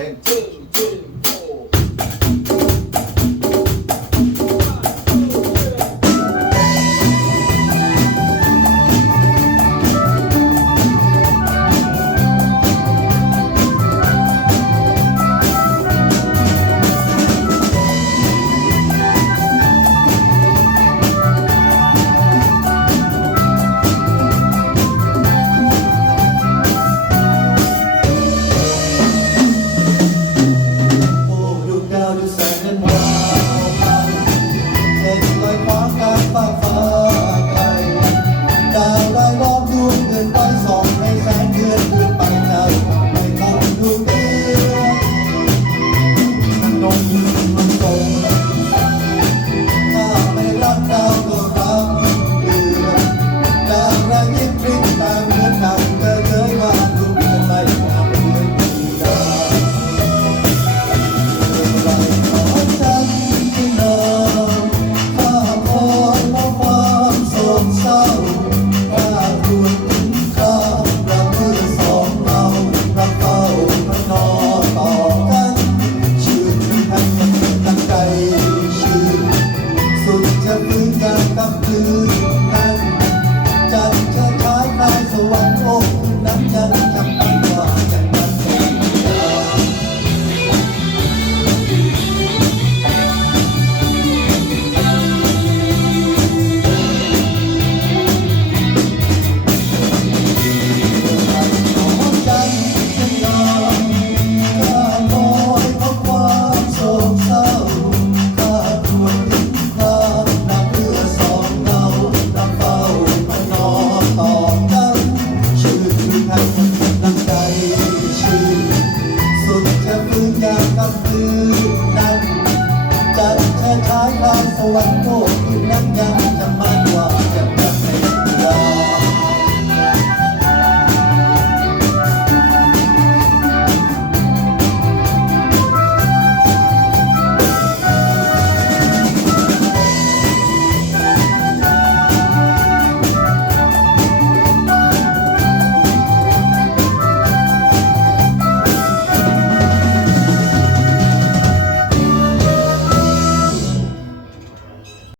and two, two. นั้นจะแช่ยชายลายสวรรค์โลกรนั้นยัง